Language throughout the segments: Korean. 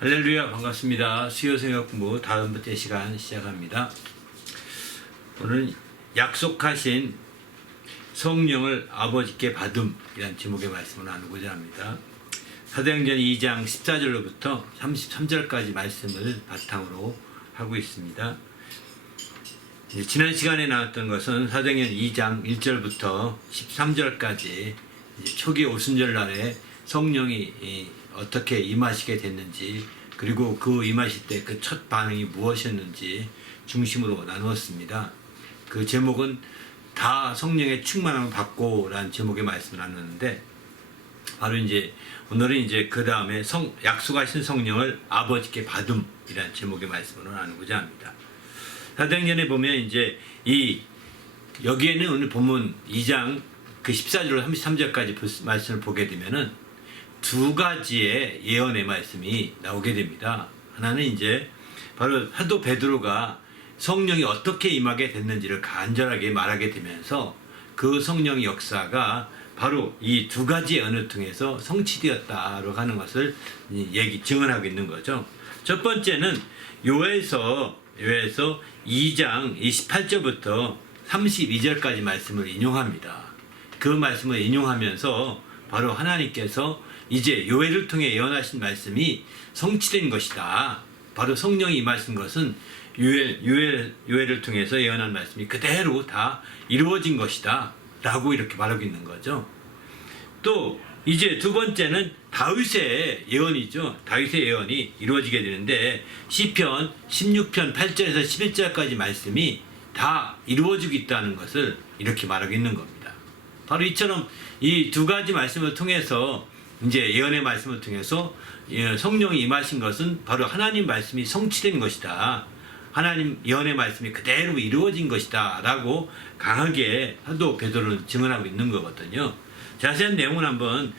할렐루야, 반갑습니다. 수요새벽 공부 다음 번째 시간 시작합니다. 오늘 약속하신 성령을 아버지께 받음이라는 제목의 말씀을 나누고자 합니다. 사도행전 2장 14절로부터 33절까지 말씀을 바탕으로 하고 있습니다. 지난 시간에 나왔던 것은 사도행전 2장 1절부터 13절까지 초기 오순절 날에 성령이 어떻게 임하시게 됐는지, 그리고 그 임하실 때 그 첫 반응이 무엇이었는지 중심으로 나누었습니다. 그 제목은 다 성령의 충만함을 받고 라는 제목의 말씀을 나누는데, 바로 오늘은 그 다음에 약속하신 성령을 아버지께 받음이라는 제목의 말씀으로 나누고자 합니다. 사도행전에 보면 여기에는 오늘 본문 2장 그 14절로 33절까지 말씀을 보게 되면은 두 가지의 예언의 말씀이 나오게 됩니다. 하나는 바로 사도 베드로가 성령이 어떻게 임하게 됐는지를 간절하게 말하게 되면서 그 성령의 역사가 바로 이 두 가지 예언을 통해서 성취되었다고 하는 것을 증언하고 있는 거죠. 첫 번째는 요엘서 2장 28절부터 32절까지 말씀을 인용합니다. 그 말씀을 인용하면서 바로 하나님께서 이제 요엘을 통해 예언하신 말씀이 성취된 것이다. 바로 성령이 임하신 것은 요엘을 통해서 예언한 말씀이 그대로 다 이루어진 것이다 라고 이렇게 말하고 있는 거죠. 또 두 번째는 다윗의 예언이죠. 다윗의 예언이 이루어지게 되는데 시편 16편 8절에서 11절까지 말씀이 다 이루어지고 있다는 것을 이렇게 말하고 있는 겁니다. 바로 이처럼 이 두 가지 말씀을 통해서 예언의 말씀을 통해서 성령이 임하신 것은 바로 하나님 말씀이 성취된 것이다. 하나님 예언의 말씀이 그대로 이루어진 것이다 라고 강하게 사도 베드로는 증언하고 있는 거거든요. 자세한 내용은 한번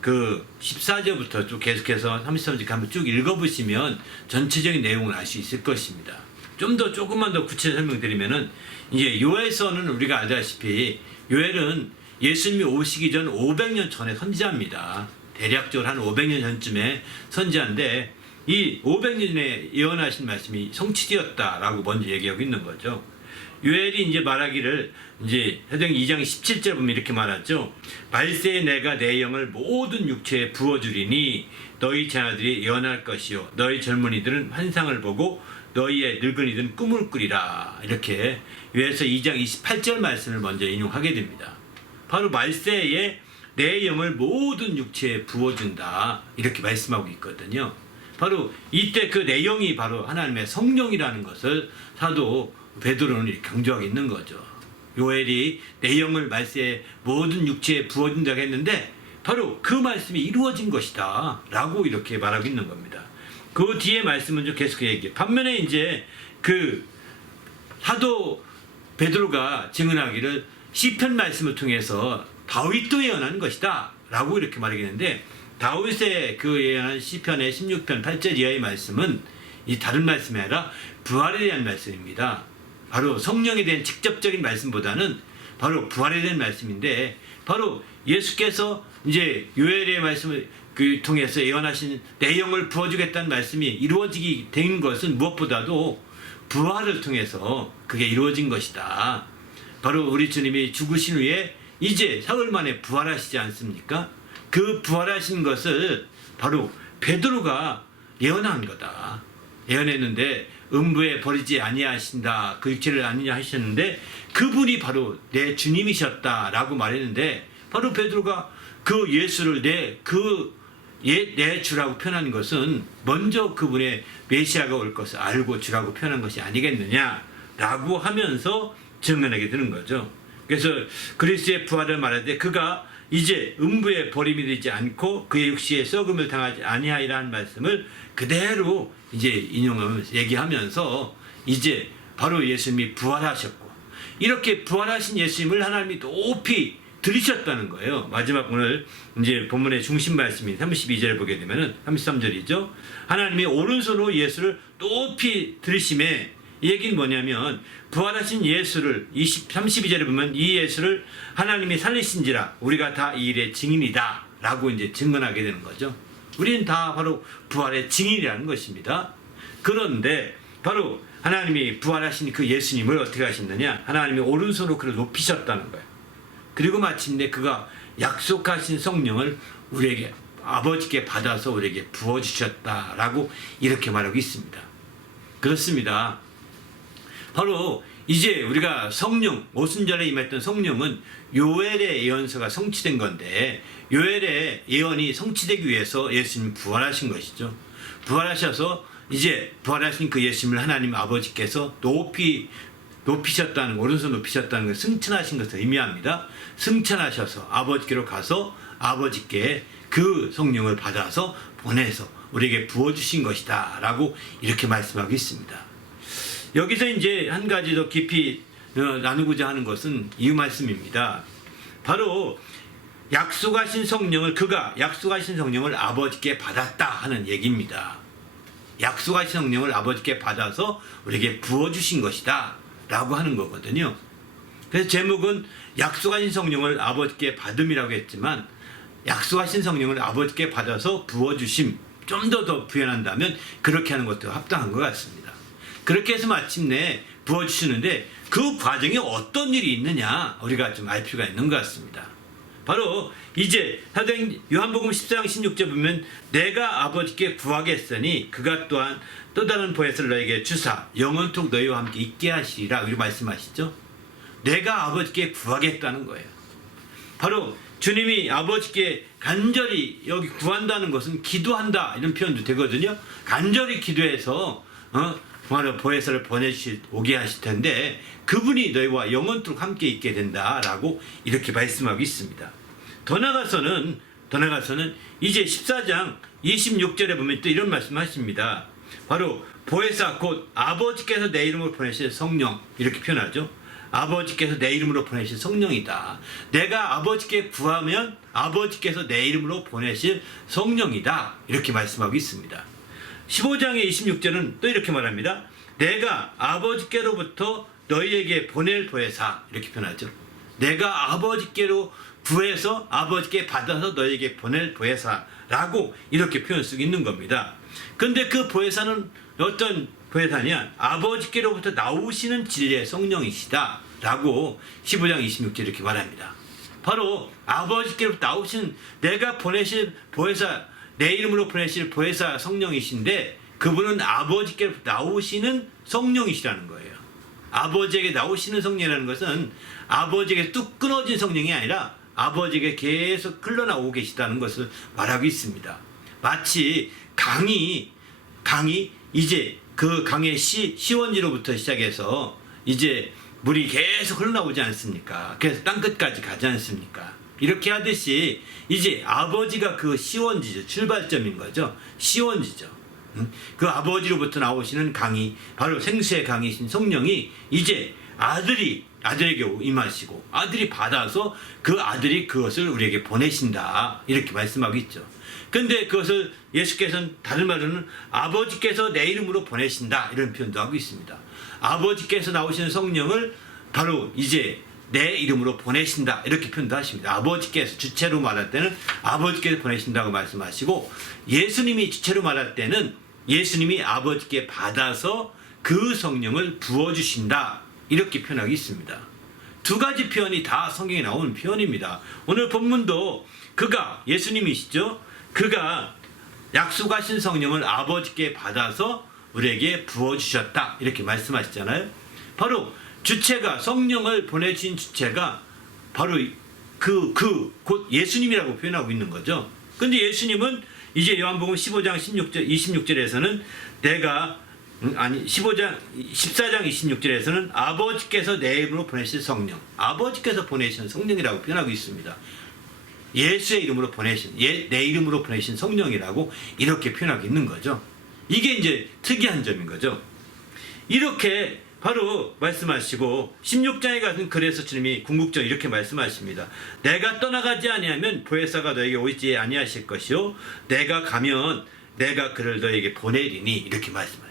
그 14절부터 쭉 계속해서 33절까지 한번 쭉 읽어보시면 전체적인 내용을 알 수 있을 것입니다. 조금만 더 구체적으로 설명드리면은 요엘서는 우리가 알다시피 요엘은 예수님이 오시기 전 500년 전에 선지자입니다. 대략적으로 한 500년 전쯤에 선지자인데 이 500년 전에 예언하신 말씀이 성취되었다라고 먼저 얘기하고 있는 거죠. 요엘이 말하기를 사도행전 2장 17절 보면 이렇게 말하죠. 말세에 내가 내 영을 모든 육체에 부어주리니 너희 자녀들이 예언할 것이요 너희 젊은이들은 환상을 보고 너희의 늙은이들은 꿈을 꾸리라. 이렇게 요엘서 2장 28절 말씀을 먼저 인용하게 됩니다. 바로 말세에 내 영을 모든 육체에 부어준다 이렇게 말씀하고 있거든요. 바로 이때 그 내용이 바로 하나님의 성령이라는 것을 사도 베드로는 이렇게 강조하고 있는 거죠. 요엘이 내 영을 말세에 모든 육체에 부어준다고 했는데 바로 그 말씀이 이루어진 것이다 라고 이렇게 말하고 있는 겁니다. 그 뒤에 말씀은 좀 계속 얘기해요. 반면에 그 사도 베드로가 증언하기를 시편 말씀을 통해서 다윗도 예언한 것이다 라고 이렇게 말하겠는데, 다윗의 그 예언한 시편의 16편 8절 이하의 말씀은 이 다른 말씀이 아니라 부활에 대한 말씀입니다. 바로 성령에 대한 직접적인 말씀보다는 바로 부활에 대한 말씀인데, 바로 예수께서 요엘의 말씀을 통해서 예언하신 내 영을 부어주겠다는 말씀이 이루어지게 된 것은 무엇보다도 부활을 통해서 그게 이루어진 것이다. 바로 우리 주님이 죽으신 후에 이제 사흘 만에 부활하시지 않습니까? 그 부활하신 것을 바로 베드로가 예언한 거다. 예언했는데 음부에 버리지 아니하신다. 그 육체를 아니냐 하셨는데 그분이 바로 내 주님이셨다라고 말했는데, 바로 베드로가 그 예수를 내 주라고 표현한 것은 먼저 그분의 메시아가 올 것을 알고 주라고 표현한 것이 아니겠느냐라고 하면서 증언하게 되는 거죠. 그래서 그리스도의 부활을 말할 때 그가 이제 음부에 버림이 되지 않고 그의 육시에 썩음을 당하지 아니하리라는 말씀을 그대로 인용하면서 얘기하면서 바로 예수님이 부활하셨고, 이렇게 부활하신 예수님을 하나님이 높이 들으셨다는 거예요. 마지막 오늘 본문의 중심 말씀인 32절을 보게 되면은 33절이죠. 하나님이 오른손으로 예수를 높이 들으심에, 이 얘기는 뭐냐면 부활하신 예수를 32절에 보면 이 예수를 하나님이 살리신지라 우리가 다 이 일의 증인이다 라고 증언하게 되는 거죠. 우리는 다 바로 부활의 증인이라는 것입니다. 그런데 바로 하나님이 부활하신 그 예수님을 어떻게 하셨느냐? 하나님이 오른손으로 그를 높이셨다는 거예요. 그리고 마침내 그가 약속하신 성령을 우리에게 아버지께 받아서 우리에게 부어주셨다라고 이렇게 말하고 있습니다. 그렇습니다. 바로 이제 우리가 성령, 오순절에 임했던 성령은 요엘의 예언서가 성취된 건데, 요엘의 예언이 성취되기 위해서 예수님이 부활하신 것이죠. 부활하셔서 이제 부활하신 그 예수님을 하나님 아버지께서 높이셨다는, 오른손 높이셨다는 걸 승천하신 것을 의미합니다. 승천하셔서 아버지께로 가서 아버지께 그 성령을 받아서 보내서 우리에게 부어주신 것이다 라고 이렇게 말씀하고 있습니다. 여기서 이제 한 가지 더 깊이 나누고자 하는 것은 이 말씀입니다. 바로 약속하신 성령을, 그가 약속하신 성령을 아버지께 받았다 하는 얘기입니다. 약속하신 성령을 아버지께 받아서 우리에게 부어주신 것이다 라고 하는 거거든요. 그래서 제목은 약속하신 성령을 아버지께 받음이라고 했지만, 약속하신 성령을 아버지께 받아서 부어주심, 좀 더 부연한다면 그렇게 하는 것도 합당한 것 같습니다. 그렇게 해서 마침내 부어주시는데 그 과정에 어떤 일이 있느냐 우리가 좀 알 필요가 있는 것 같습니다. 바로 이제 사도행 요한복음 14장 16절 보면 내가 아버지께 구하겠으니 그가 또한 또 다른 보혜사를 너에게 주사 영원토록 너희와 함께 있게 하시리라 이렇게 말씀하시죠. 내가 아버지께 구하겠다는 거예요. 바로 주님이 아버지께 간절히 여기 구한다는 것은 기도한다 이런 표현도 되거든요. 간절히 기도해서 바로 보혜사를 오게 하실 텐데 그분이 너희와 영원토록 함께 있게 된다라고 이렇게 말씀하고 있습니다. 더 나가서는 이제 14장 26절에 보면 또 이런 말씀하십니다. 바로 보혜사 곧 아버지께서 내 이름으로 보내실 성령 이렇게 표현하죠. 아버지께서 내 이름으로 보내실 성령이다. 내가 아버지께 구하면 아버지께서 내 이름으로 보내실 성령이다. 이렇게 말씀하고 있습니다. 15장의 26절은 또 이렇게 말합니다. 내가 아버지께로부터 너희에게 보낼 보혜사 이렇게 표현하죠. 내가 아버지께로 구해서 아버지께 받아서 너희에게 보낼 보혜사라고 이렇게 표현 쓰고 있는 겁니다. 근데 그 보혜사는 어떤 보혜사냐? 아버지께로부터 나오시는 진리의 성령이시다 라고 15장 26절 이렇게 말합니다. 바로 아버지께로부터 나오신 내가 보내실 보혜사, 내 이름으로 보내실 보혜사 성령이신데 그분은 아버지께로부터 나오시는 성령이시라는 거예요. 아버지에게 나오시는 성령이라는 것은 아버지에게 뚝 끊어진 성령이 아니라 아버지에게 계속 흘러나오고 계시다는 것을 말하고 있습니다. 마치 강이 이제 그 강의 시원지로부터 시작해서 이제 물이 계속 흘러나오지 않습니까? 그래서 땅끝까지 가지 않습니까? 이렇게 하듯이 이제 아버지가 그 시원지죠. 출발점인 거죠. 시원지죠. 그 아버지로부터 나오시는 강이 바로 생수의 강이신 성령이 이제 아들에게 임하시고 아들이 받아서 그 아들이 그것을 우리에게 보내신다 이렇게 말씀하고 있죠. 근데 그것을 예수께서는 다른 말로는 아버지께서 내 이름으로 보내신다 이런 표현도 하고 있습니다. 아버지께서 나오시는 성령을 바로 이제 내 이름으로 보내신다 이렇게 표현도 하십니다. 아버지께서 주체로 말할 때는 아버지께서 보내신다고 말씀하시고 예수님이 주체로 말할 때는 예수님이 아버지께 받아서 그 성령을 부어주신다 이렇게 표현하고 있습니다. 두 가지 표현이 다 성경에 나오는 표현입니다. 오늘 본문도 그가 예수님이시죠. 그가 약속하신 성령을 아버지께 받아서 우리에게 부어주셨다 이렇게 말씀하시잖아요. 바로 주체가 성령을 보내주신 주체가 바로 곧 예수님이라고 표현하고 있는 거죠. 근데 예수님은 이제 요한복음 15장 26절에서는 14장 26절에서는 아버지께서 내 이름으로 보내실 성령, 아버지께서 보내신 성령이라고 표현하고 있습니다. 예수의 이름으로 보내신, 내 이름으로 보내신 성령이라고 이렇게 표현하고 있는 거죠. 이게 이제 특이한 점인 거죠. 이렇게 바로 말씀하시고 16장에 가서 그래서 주님이 궁극적으로 이렇게 말씀하십니다. 내가 떠나가지 아니하면 보혜사가 너에게 오지 아니하실 것이요 내가 가면 내가 그를 너에게 보내리니 이렇게 말씀하죠.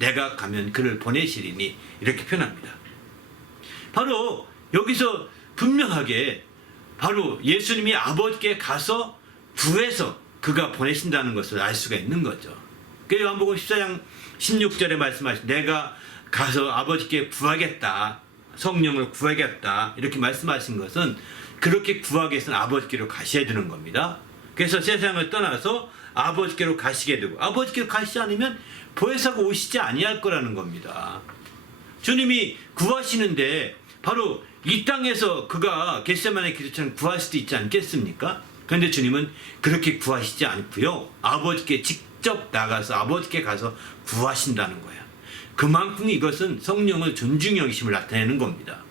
내가 가면 그를 보내시리니 이렇게 표현합니다. 바로 여기서 분명하게 바로 예수님이 아버지께 가서 구해서 그가 보내신다는 것을 알 수가 있는 거죠. 그래서 요한복음 14장 16절에 말씀하신 내가 가서 아버지께 구하겠다. 성령을 구하겠다. 이렇게 말씀하신 것은 그렇게 구하기 위해서는 아버지께로 가셔야 되는 겁니다. 그래서 세상을 떠나서 아버지께로 가시게 되고 아버지께로 가시지 않으면 보혜사가 오시지 아니할 거라는 겁니다. 주님이 구하시는데 바로 이 땅에서 그가 겟세마네 기도처럼 구할 수도 있지 않겠습니까? 그런데 주님은 그렇게 구하시지 않고요. 아버지께 직접 나가서 아버지께 가서 구하신다는 거예요. 그만큼 이것은 성령을 존중히 여기심을 나타내는 겁니다.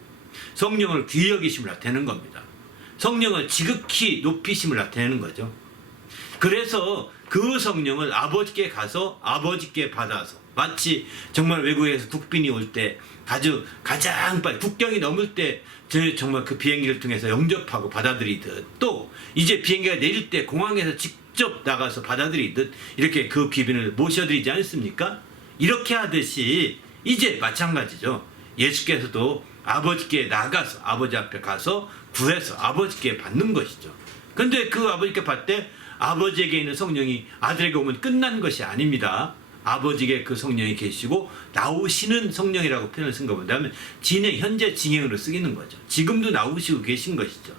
성령을 귀히 여기심을 나타내는 겁니다. 성령을 지극히 높이심을 나타내는 거죠. 그래서 그 성령을 아버지께 가서 아버지께 받아서 마치 정말 외국에서 국빈이 올 때 가장 빨리 국경이 넘을 때 정말 그 비행기를 통해서 영접하고 받아들이듯 또 이제 비행기가 내릴 때 공항에서 직접 나가서 받아들이듯 이렇게 그 귀빈을 모셔드리지 않습니까? 이렇게 하듯이 이제 마찬가지죠. 예수께서도 아버지께 나가서 아버지 앞에 가서 구해서 아버지께 받는 것이죠. 근데 그 아버지께 받을 때 아버지에게 있는 성령이 아들에게 오면 끝난 것이 아닙니다. 아버지에게 그 성령이 계시고 나오시는 성령이라고 표현을 쓴 것보다는 현재 진행으로 쓰이는 거죠. 지금도 나오시고 계신 것이죠.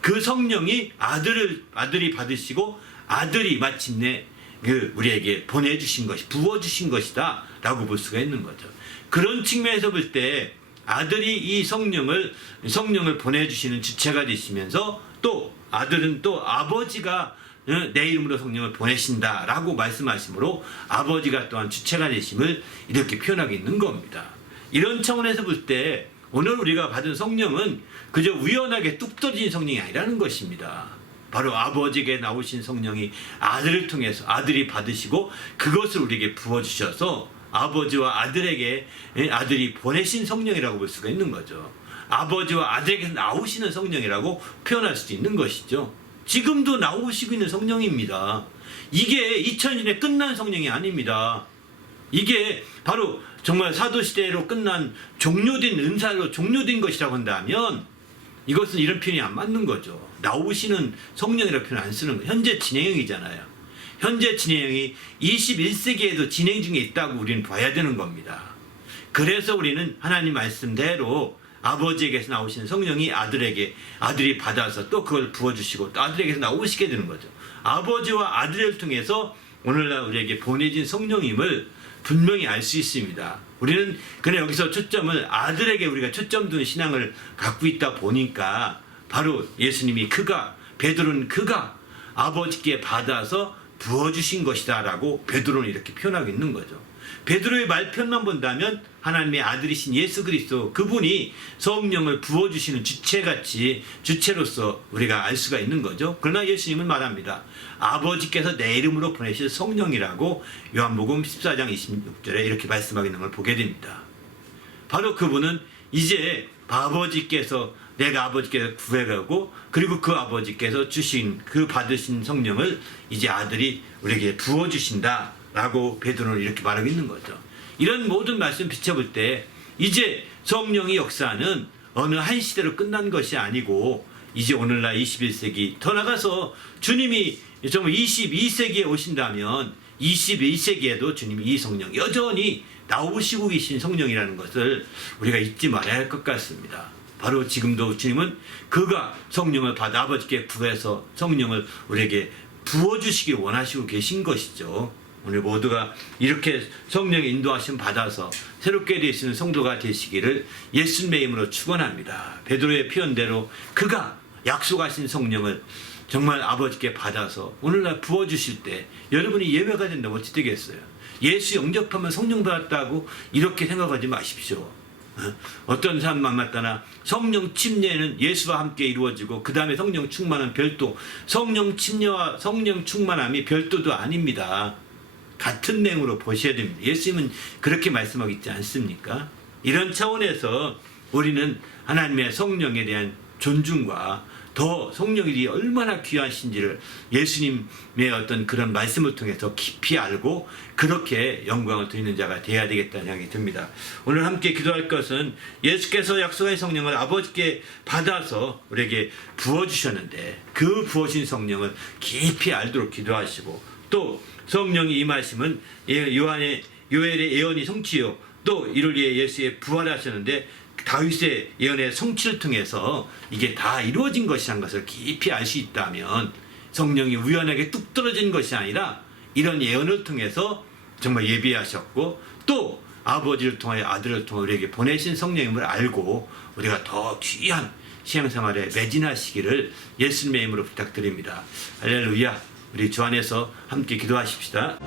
그 성령이 아들이 받으시고 아들이 마침내 우리에게 보내주신 것이 부어주신 것이다 라고 볼 수가 있는 거죠. 그런 측면에서 볼 때 아들이 이 성령을 보내주시는 주체가 되시면서 또 아들은 또 아버지가 내 이름으로 성령을 보내신다라고 말씀하시므로 아버지가 또한 주체가 되심을 이렇게 표현하고 있는 겁니다. 이런 차원에서 볼 때 오늘 우리가 받은 성령은 그저 우연하게 뚝 떨어진 성령이 아니라는 것입니다. 바로 아버지에게 나오신 성령이 아들을 통해서 아들이 받으시고 그것을 우리에게 부어주셔서 아버지와 아들에게 아들이 보내신 성령이라고 볼 수가 있는 거죠. 아버지와 아들에게서 나오시는 성령이라고 표현할 수도 있는 것이죠. 지금도 나오시고 있는 성령입니다. 이게 2000년에 끝난 성령이 아닙니다. 이게 바로 정말 사도시대로 끝난 종료된 은사로 종료된 것이라고 한다면 이것은 이런 표현이 안 맞는 거죠. 나오시는 성령이라고 표현 안 쓰는 거예요. 현재 진행형이잖아요. 현재 진행형이 21세기에도 진행 중에 있다고 우리는 봐야 되는 겁니다. 그래서 우리는 하나님 말씀대로 아버지에게서 나오시는 성령이 아들이 받아서 또 그걸 부어주시고 또 아들에게서 나오시게 되는 거죠. 아버지와 아들을 통해서 오늘날 우리에게 보내진 성령임을 분명히 알 수 있습니다. 우리는 그냥 여기서 초점을 아들에게 우리가 초점 두는 신앙을 갖고 있다 보니까 바로 예수님이 베드로는 그가 아버지께 받아서 부어주신 것이다 라고 베드로는 이렇게 표현하고 있는 거죠. 베드로의 말편만 본다면 하나님의 아들이신 예수 그리스도 그분이 성령을 부어주시는 주체로서 우리가 알 수가 있는 거죠. 그러나 예수님은 말합니다. 아버지께서 내 이름으로 보내실 성령이라고 요한복음 14장 26절에 이렇게 말씀하고 있는 걸 보게 됩니다. 바로 그분은 이제 내가 아버지께서 구해가고 그리고 그 아버지께서 받으신 성령을 이제 아들이 우리에게 부어주신다 라고 베드로는 이렇게 말하고 있는 거죠. 이런 모든 말씀 비춰볼 때 이제 성령의 역사는 어느 한 시대로 끝난 것이 아니고 이제 오늘날 21세기 더 나가서 주님이 정말 22세기에 오신다면 21세기에도 주님이 이 성령 여전히 나오시고 계신 성령이라는 것을 우리가 잊지 말아야 할 것 같습니다. 바로 지금도 주님은 그가 성령을 받아 아버지께 구해서 성령을 우리에게 부어주시기 원하시고 계신 것이죠. 오늘 모두가 이렇게 성령의 인도하심 받아서 새롭게 되시는 성도가 되시기를 예수님의 이름으로 축원합니다. 베드로의 표현대로 그가 약속하신 성령을 정말 아버지께 받아서 오늘날 부어주실 때 여러분이 예배가 된다면 어찌 되겠어요? 예수 영접하면 성령 받았다고 이렇게 생각하지 마십시오. 어떤 사람 만났다나 성령 침례는 예수와 함께 이루어지고 그 다음에 성령 충만은 별도, 성령 침례와 성령 충만함이 별도도 아닙니다. 같은 내용으로 보셔야 됩니다. 예수님은 그렇게 말씀하고 있지 않습니까? 이런 차원에서 우리는 하나님의 성령에 대한 존중과 더 성령이 얼마나 귀하신지를 예수님의 어떤 그런 말씀을 통해서 깊이 알고 그렇게 영광을 드리는 자가 되어야 되겠다는 생각이 듭니다. 오늘 함께 기도할 것은 예수께서 약속의 성령을 아버지께 받아서 우리에게 부어주셨는데 그 부어진 성령을 깊이 알도록 기도하시고 또 성령이 임하심은 요엘의 예언이 성취요 또 이를 위해 예수의 부활하셨는데 다윗의 예언의 성취를 통해서 이게 다 이루어진 것이라는 것을 깊이 알 수 있다면 성령이 우연하게 뚝 떨어진 것이 아니라 이런 예언을 통해서 정말 예비하셨고 또 아버지를 통하여 아들을 통하여 우리에게 보내신 성령임을 알고 우리가 더 귀한 신앙생활에 매진하시기를 예수님의 이름으로 부탁드립니다. 할렐루야. 우리 주 안에서 함께 기도하십시다.